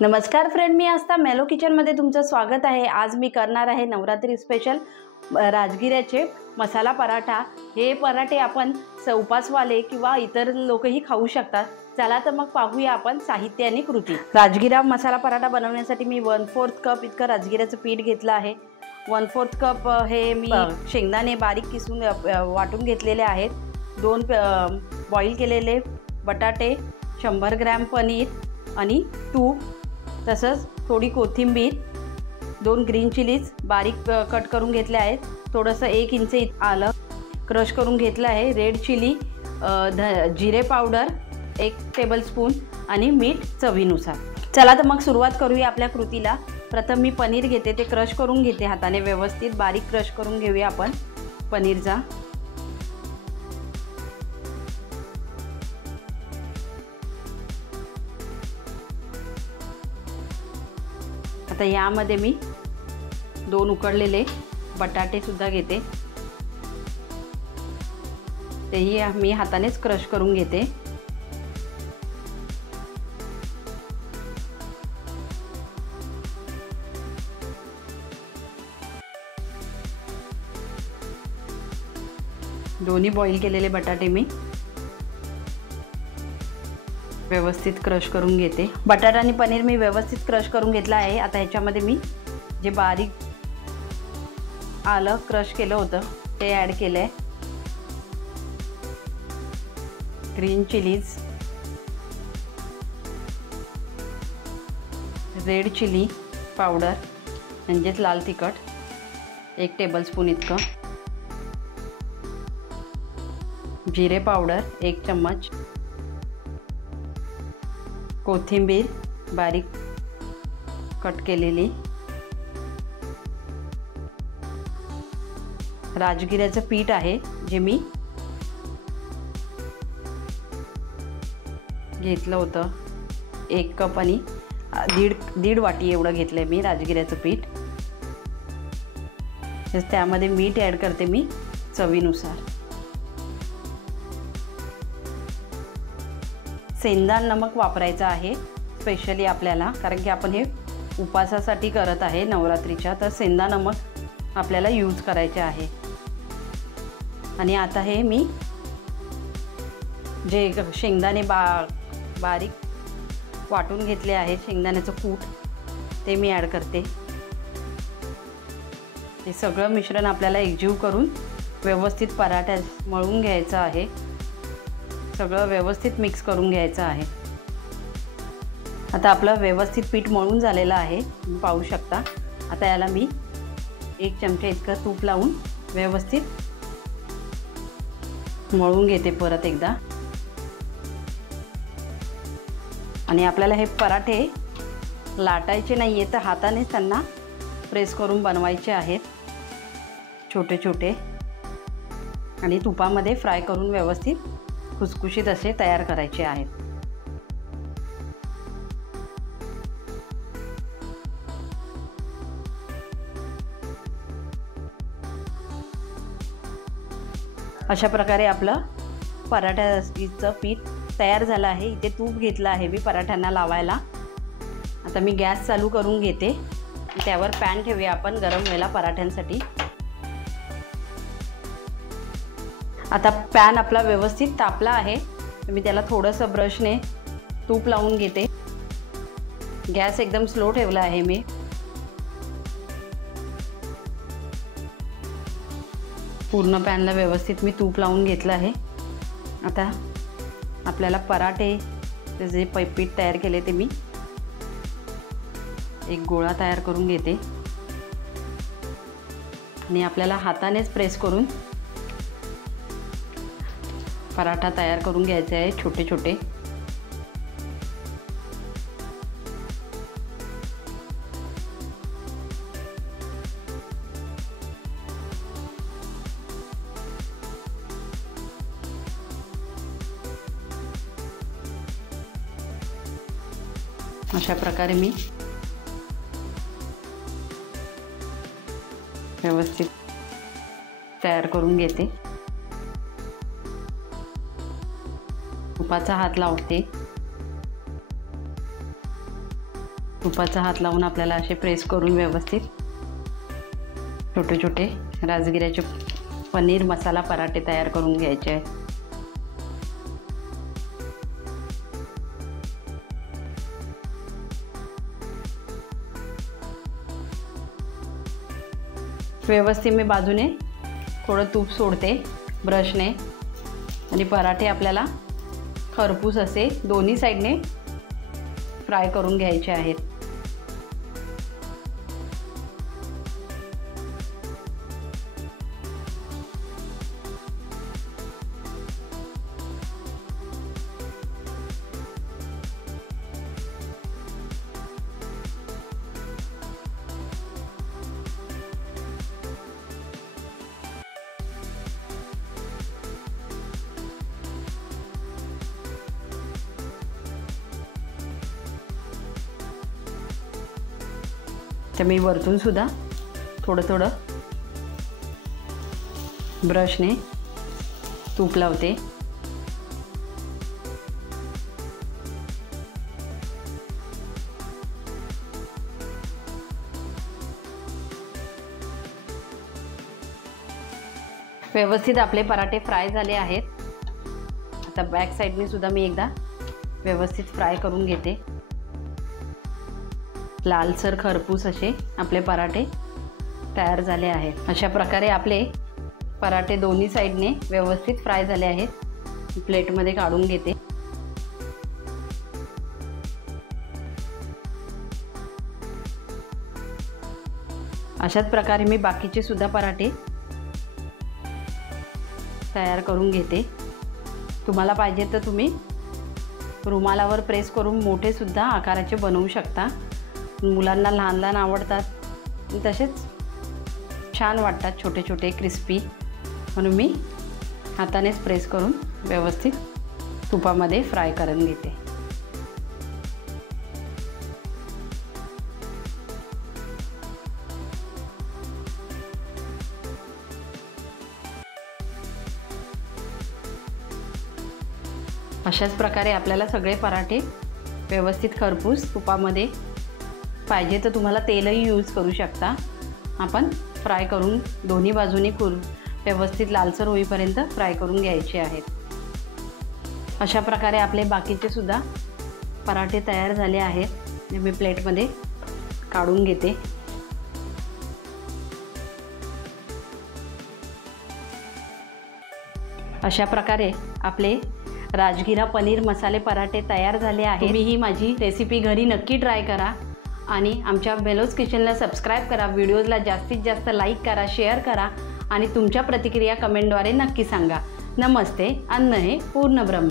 नमस्कार फ्रेंड, मी आस्था मेलो किचनमध्ये तुमचं स्वागत आहे। आज मी करणार आहे नवरात्री स्पेशल राजगिऱ्याचे मसाला पराठा। हे पराठे आपण उपवासवाले किंवा इतर लोकही खाऊ शकतात। चला तर मग पाहूया आपण साहित्य आणि कृती। राजगिरा मसाला पराठा बनवण्यासाठी मी 1/4 कप इतकं राजगिऱ्याचं पीठ घेतलं आहे। 1/4 कप हे मी शेंगदाणे बारीक किसून वाटून घेतलेले आहेत। 2 बॉईल केलेले बटाटे, 100 ग्रॅम पनीर आणि तूप, तसंच थोडी कोथिंबीर, 2 ग्रीन चिलीज बारीक कट करून घेतले आहेत। थोडंसं 1 इंच आलं क्रश करून घेतलं आहे। रेड चिली, जिरे पावडर 1 टेबलस्पून आणि मीठ चवीनुसार। चला तर मग सुरुवात करूया आपल्या कृतीला। प्रथम मी पनीर घेते, ते क्रश करून घेते हाताने, व्यवस्थित बारीक क्रश करून घेऊया आपण पनीरचा। आता यामध्ये मी 2 उकडलेले बटाटे सुद्धा घेते, तेही मी हातानेच क्रश करून घेते। दोन्ही बॉईल केलेले बटाटे मी व्यवस्थित क्रश करून घेते। बटाटा आणि पनीर मी व्यवस्थित क्रश करून घेतला आहे। आता ह्याच्यामध्ये मी जे बारीक आलं क्रश केलं होतं ते ॲड केलं आहे। Green chillies, red chilli powder म्हणजेच लाल तिखट 1 टेबलस्पून इतकं, जिरे पावडर 1 चम्मच, कोथिंबीर बारीक कट केलेली, राजगिऱ्याचं पीठ आहे जे मी घेतलं होतं 1 कप आणि दीड वाटी एवढं घेतलंय मी राजगिऱ्याचं पीठ। त्यामध्ये मीठ ॲड करते मी चवीनुसार। सेंधा नमक वापरायचं आहे स्पेशली आपल्याला, कारण की आपण हे उपवासासाठी करत आहे नवरात्रीच्या, तर सेंधा नमक आपल्याला यूज करायचे आहे। आणि आता हे मी जे शेंगदाणे बारीक वाटून घेतले आहे, शेंगदाण्याचं कूट, ते मी ॲड करते। हे सगळं मिश्रण आपल्याला एकजीव करून व्यवस्थित पराठ्यात मळून घ्यायचं आहे। सगळं व्यवस्थित मिक्स करून घ्यायचं आहे। आता आपलं व्यवस्थित पीठ मळून झालेलं आहे, तुम्ही पाहू शकता। आता याला मी 1 चमचा इतकं तूप लावून व्यवस्थित मळून घेते परत एकदा। आणि आपल्याला हे पराठे लाटायचे नाही आहे, तर हातानेच त्यांना प्रेस करून बनवायचे आहेत छोटे छोटे, आणि तुपामध्ये फ्राय करून व्यवस्थित खुसखुशीत असे तयार करायचे आहेत। अशा प्रकारे आपलं पराठ्याचं पीठ तयार झालं आहे। इथे तूप घेतलं आहे मी पराठ्यांना लावायला। आता मी गॅस चालू करून घेते, त्यावर पॅन ठेवूया आपण गरम व्हायला पराठ्यांसाठी। आता पॅन आपला व्यवस्थित तापला आहे, तर मी त्याला थोडंसं ब्रशने तूप लावून घेते। गॅस एकदम स्लो ठेवला आहे मी। पूर्ण पॅनला व्यवस्थित मी तूप लावून घेतलं आहे। आता आपल्याला पराठे जे पीठ तयार केले ते मी एक गोळा तयार करून घेते, आणि आपल्याला हातानेच प्रेस करून पराठा तयार करून घ्यायचे आहे छोटे छोटे। अशा प्रकारे मी व्यवस्थित तयार करून घेते। तुपाचा हात लावते तुपाचा हात लावून आपल्याला असे प्रेस करून व्यवस्थित छोटे छोटे राजगिऱ्याचे पनीर मसाला पराठे तयार करून घ्यायचे आहेत. व्यवस्थित मी बाजूने थोडं तूप सोडते ब्रशने आणि पराठे आपल्याला खरपूस असे दोन्ही साईडने फ्राय करून घ्यायचे आहेत. तर मी वरतून सुद्धा थोडं थोडं ब्रशने तूप लावते. व्यवस्थित आपले पराठे फ्राय झाले आहेत. आता बॅक साईडने सुद्धा मी एकदा व्यवस्थित फ्राय करून घेते. लालसर खरपूस असे आपले पराठे तयार झाले आहेत. अशा प्रकारे आपले पराठे दोन्ही साईडने व्यवस्थित फ्राय झाले आहेत. प्लेटमध्ये काढून घेते. अशाच प्रकारे मी बाकीचे सुद्धा पराठे तयार करून घेते. तुम्हाला पाहिजे तर तुम्ही रुमालावर प्रेस करून मोठे सुद्धा आकाराचे बनवू शकता. मुलांना लहान लहान आवडतात, तसेच छान वाटतात छोटे छोटे क्रिस्पी, म्हणून मी हातानेच प्रेस करून व्यवस्थित तुपामध्ये फ्राय करून घेते. अशाच प्रकारे आपल्याला सगळे पराठे व्यवस्थित खरपूस तुपामध्ये, पाहिजे तर तुम्हाला तेलही यूज करू शकता, आपण फ्राय करून दोन्ही बाजूनी व्यवस्थित लालसर होईपर्यंत फ्राय करून घ्यायचे आहेत. अशा प्रकारे आपले बाकीचे सुद्धा पराठे तयार झाले आहेत. मी प्लेटमध्ये काढून घेते. अशा प्रकारे आपले राजगिरा पनीर मसाले पराठे तयार झाले आहेत. तुम्ही ही माझी रेसिपी घरी नक्की ट्राय करा आणि आमच्या मेलोज किचनला सबस्क्राईब करा. व्हिडिओजला जास्तीत जास्त लाईक करा, शेअर करा आणि तुमच्या प्रतिक्रिया कमेंटद्वारे नक्की सांगा. नमस्ते. अन्न हे पूर्ण ब्रह्म.